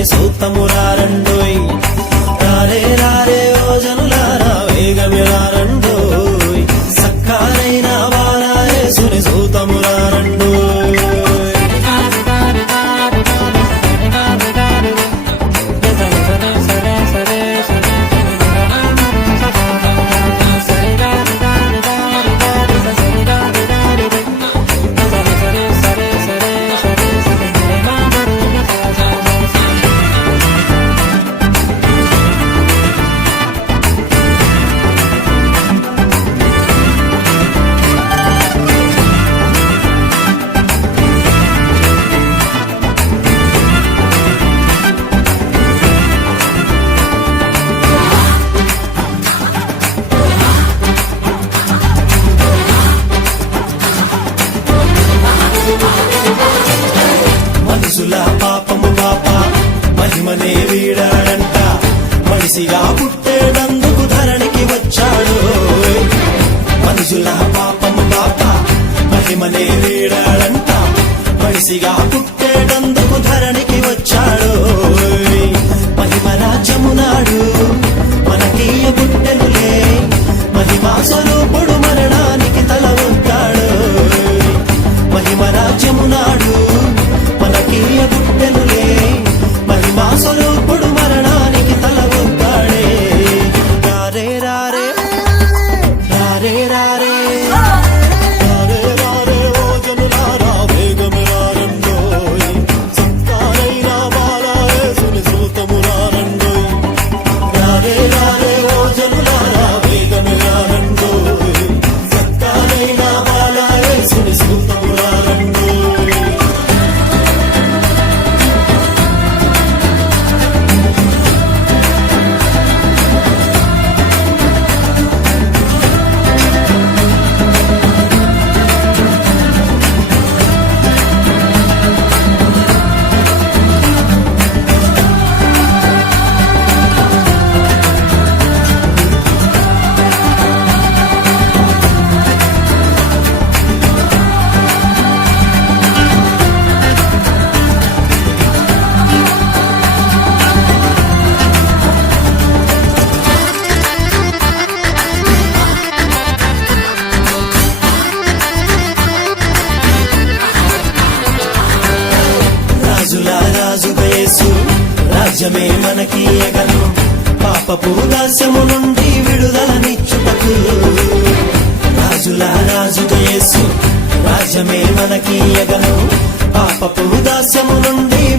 అని సూత్తము రారండోయ్. రారే రారే ఓ జనులారా వేగమి రారండు వీడాడంట. మనిషిగా పుట్టేటందుకు ధరణికి వచ్చాడు. మనుషుల పాపం పాప మహిమనే వీడాడంట. మనిషిగా పుట్టేటందుకు ధరణికి యేసు. రాజ్యమే మనకి ఎగను. పాపపు దాస్యము నుండి విడుదలనిచ్చుటకు. రాజుల రాజు యేసు. రాజ్యమే మనకి ఎగను. పాపపు దాస్యము నుండి